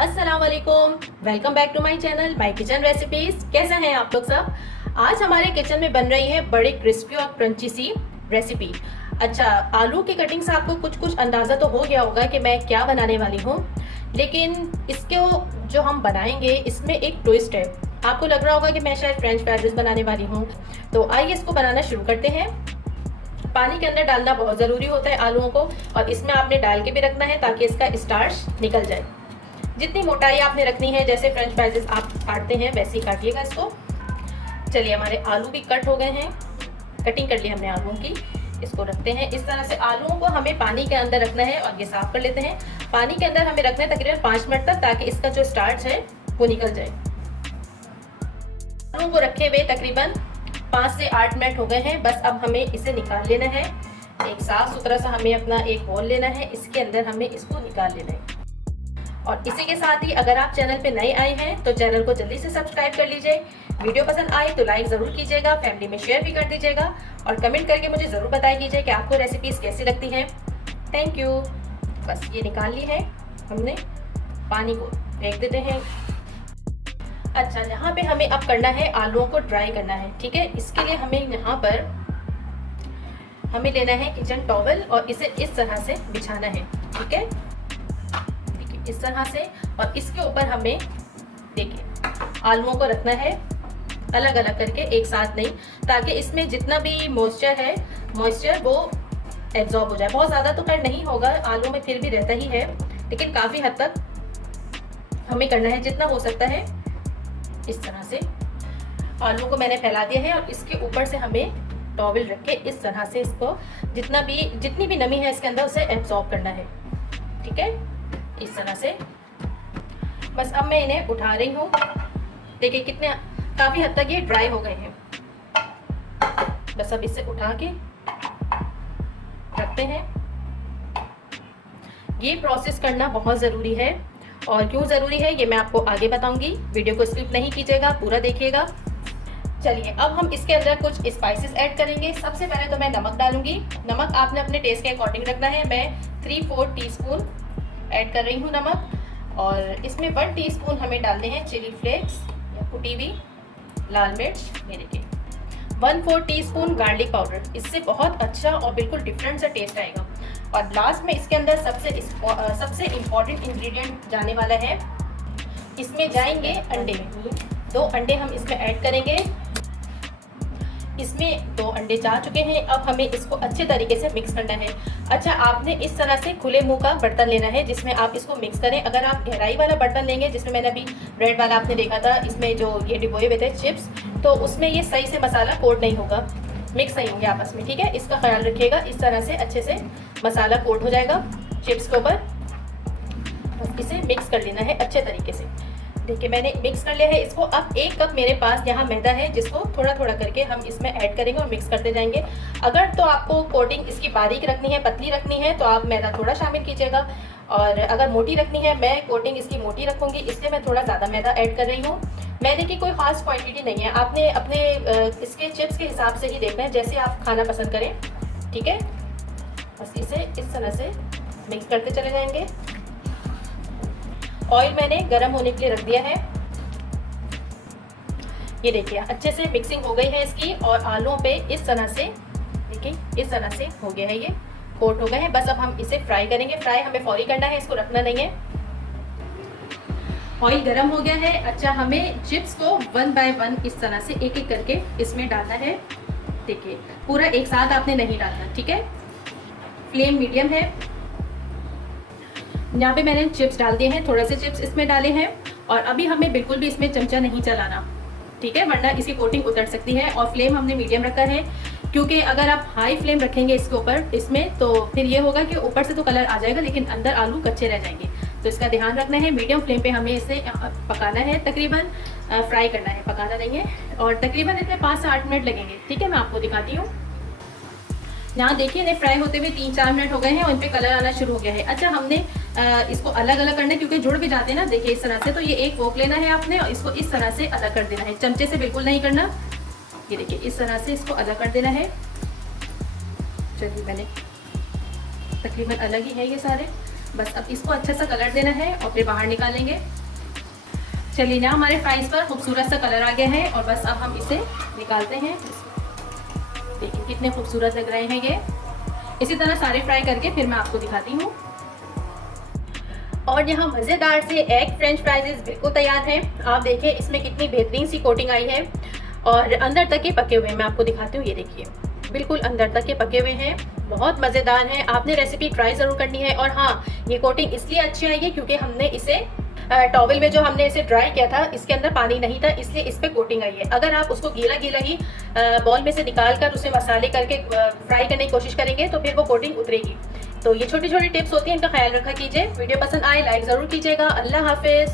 अस्सलाम वालेकुम, welcome back to my channel my kitchen recipes. कैसे हैं आप लोग सब? आज हमारे किचन में बन रही है बड़ी क्रिस्पी और क्रंची सी रेसिपी। अच्छा, आलू की कटिंग से आपको कुछ कुछ अंदाज़ा तो हो गया होगा कि मैं क्या बनाने वाली हूँ, लेकिन इसको जो हम बनाएंगे इसमें एक ट्विस्ट है। आपको लग रहा होगा कि मैं शायद फ्रेंच फ्राइज बनाने वाली हूँ, तो आइए इसको बनाना शुरू करते हैं। पानी के अंदर डालना बहुत ज़रूरी होता है आलूओं को, और इसमें आपने डाल के भी रखना है ताकि इसका स्टार्च निकल जाए। जितनी मोटाई आपने रखनी है, जैसे फ्रेंच फ्राइज आप काटते हैं वैसे ही काटिएगा इसको। चलिए, हमारे आलू भी कट हो गए हैं, कटिंग कर ली हमने आलूओं की। इसको रखते हैं इस तरह से। आलूओं को हमें पानी के अंदर रखना है और ये साफ कर लेते हैं। पानी के अंदर हमें रखना है तकरीबन 5 मिनट तक, ताकि इसका जो स्टार्च है वो निकल जाए। आलूओं को रखे हुए तकरीबन 5 से 8 मिनट हो गए हैं। बस अब हमें इसे निकाल लेना है। एक साफ सुथरा सा हमें अपना एक बोल लेना है, इसके अंदर हमें इसको निकाल लेना है। और इसी के साथ ही अगर आप चैनल पे नए आए हैं तो चैनल को जल्दी से सब्सक्राइब कर लीजिए। वीडियो पसंद आए तो लाइक ज़रूर कीजिएगा, फैमिली में शेयर भी कर दीजिएगा, और कमेंट करके मुझे ज़रूर बताया कीजिए कि आपको रेसिपीज़ कैसी लगती हैं। Thank you. बस ये निकाल ली है हमने, पानी को फेंक देते हैं। अच्छा, यहाँ पे हमें अब करना है, आलूओं को ड्राई करना है, ठीक है। इसके लिए हमें यहाँ पर हमें लेना है किचन टॉवल और इसे इस तरह से बिछाना है, ठीक है, इस तरह से। और इसके ऊपर हमें देखिए आलूओं को रखना है अलग अलग करके, एक साथ नहीं, ताकि इसमें जितना भी मॉइस्चर वो एब्जॉर्ब हो जाए। बहुत ज़्यादा तो खैर नहीं होगा, आलू में फिर भी रहता ही है, लेकिन काफ़ी हद तक हमें करना है, जितना हो सकता है। इस तरह से आलू को मैंने फैला दिया है, और इसके ऊपर से हमें टॉवल रख के इस तरह से इसको जितनी भी नमी है इसके अंदर उसे एब्जॉर्ब करना है, ठीक है, इस तरह से। बस अब मैं इन्हें उठा रही हूँ। देखिए कितने काफ़ी हद तक ये ड्राई हो गए हैं। बस अब इसे उठा के रखते हैं। ये प्रोसेस करना बहुत ज़रूरी है, और क्यों ज़रूरी है ये मैं आपको आगे बताऊंगी। वीडियो को स्किप नहीं कीजिएगा, पूरा देखिएगा। चलिए, अब हम इसके अंदर कुछ स्पाइसेस ऐड करेंगे। सबसे पहले तो मैं नमक डालूंगी। नमक आपने अपने टेस्ट के अकॉर्डिंग रखना है। मैं 3/4 टीस्पून ऐड कर रही हूँ नमक, और इसमें 1 टीस्पून हमें डालने हैं चिली फ्लेक्स या कुटी हुई लाल मिर्च, मेरे के 1/4 टीस्पून गार्लिक पाउडर। इससे बहुत अच्छा और बिल्कुल डिफरेंट सा टेस्ट आएगा। और लास्ट में इसके अंदर सबसे इम्पॉर्टेंट इंग्रेडिएंट जाने वाला है, इसमें जाएंगे अंडे। 2 अंडे हम इसमें ऐड करेंगे। इसमें 2 अंडे जा चुके हैं। अब हमें इसको अच्छे तरीके से मिक्स करना है। अच्छा, आपने इस तरह से खुले मुंह का बर्तन लेना है जिसमें आप इसको मिक्स करें। अगर आप गहराई वाला बर्तन लेंगे, जिसमें मैंने अभी ब्रेड वाला आपने देखा था, इसमें जो ये डिबोए हुए थे चिप्स, तो उसमें ये सही से मसाला कोट नहीं होगा, मिक्स नहीं होंगे आपस में, ठीक है। इसका ख्याल रखिएगा। इस तरह से अच्छे से मसाला कोट हो जाएगा चिप्स के ऊपर। इसे मिक्स कर लेना है अच्छे तरीके से। देखिए मैंने मिक्स कर लिया है इसको। अब 1 कप मेरे पास यहाँ मैदा है, जिसको थोड़ा थोड़ा करके हम इसमें ऐड करेंगे और मिक्स करते जाएंगे। अगर तो आपको कोटिंग इसकी बारीक रखनी है, पतली रखनी है, तो आप मैदा थोड़ा शामिल कीजिएगा, और अगर मोटी रखनी है, मैं कोटिंग इसकी मोटी रखूँगी, इसलिए मैं थोड़ा ज़्यादा मैदा ऐड कर रही हूँ। मैदे की कोई ख़ास क्वांटिटी नहीं है, आपने अपने इसके चिप्स के हिसाब से ही देखना है, जैसे आप खाना पसंद करें, ठीक है। बस इसे इस तरह से मिक्स करते चले जाएंगे। ऑयल मैंने गरम होने के लिए रख दिया है। ये देखिए अच्छे से मिक्सिंग हो गई है इसकी, और आलूओं पे इस तरह से देखिए इस तरह से हो गया है, ये कोट हो गए हैं। बस अब हम इसे फ्राई करेंगे। फ्राई हमें फौरी करना है, इसको रखना नहीं है। ऑयल गरम हो गया है। अच्छा, हमें चिप्स को 1 बाय 1 इस तरह से एक एक करके इसमें डालना है। देखिए पूरा एक साथ आपने नहीं डालना, ठीक है। फ्लेम मीडियम है। यहाँ पे मैंने चिप्स डाल दिए हैं, थोड़े से चिप्स इसमें डाले हैं, और अभी हमें बिल्कुल भी इसमें चमचा नहीं चलाना, ठीक है, वरना इसकी कोटिंग उतर सकती है। और फ्लेम हमने मीडियम रखा है, क्योंकि अगर आप हाई फ्लेम रखेंगे इसके ऊपर इसमें, तो फिर ये होगा कि ऊपर से तो कलर आ जाएगा, लेकिन अंदर आलू कच्चे रह जाएंगे। तो इसका ध्यान रखना है। मीडियम फ्लेम पे हमें इसे पकाना है, तकरीबन फ्राई करना है, पकाना नहीं है। और तकरीबन इसमें 5 से 8 मिनट लगेंगे, ठीक है। मैं आपको दिखाती हूँ। यहाँ देखिए इन्हें फ्राई होते हुए 3-4 मिनट हो गए हैं, और इन पे कलर आना शुरू हो गया है। अच्छा, हमने इसको अलग अलग करना है, क्योंकि जुड़ भी जाते हैं ना, देखिए इस तरह से। तो ये एक फोक लेना है आपने, और इसको इस तरह से अलग कर देना है, चमचे से बिल्कुल नहीं करना। ये देखिए इस तरह से इसको अलग कर देना है। चलिए, मैंने तकरीबन अलग ही है ये सारे। बस अब इसको अच्छा सा कलर देना है और फिर बाहर निकालेंगे। चलिए ना, हमारे फ्राइज पर खूबसूरत सा कलर आ गया है और बस अब हम इसे निकालते हैं। देखिए कितने खूबसूरत लग रहे हैं ये। इसी तरह सारे फ्राई करके फिर मैं आपको दिखाती हूँ। और यहाँ मज़ेदार से एग फ्रेंच फ्राइज बिल्कुल तैयार हैं। आप देखिए इसमें कितनी बेहतरीन सी कोटिंग आई है और अंदर तक के पके हुए हैं। मैं आपको दिखाती हूँ, ये देखिए बिल्कुल अंदर तक के पके हुए हैं, बहुत मज़ेदार हैं। आपने रेसिपी ट्राई ज़रूर करनी है। और हाँ, ये कोटिंग इसलिए अच्छी आई है क्योंकि हमने इसे टॉवल में जो हमने इसे ड्राई किया था, इसके अंदर पानी नहीं था, इसलिए इस पे कोटिंग आई है। अगर आप उसको गीला गीला ही बॉल में से निकाल कर उसे मसाले करके फ्राई करने की कोशिश करेंगे तो फिर वो कोटिंग उतरेगी। तो ये छोटी छोटी टिप्स होती हैं, इनका ख्याल रखा कीजिए। वीडियो पसंद आए लाइक ज़रूर कीजिएगा। अल्लाह हाफिज़।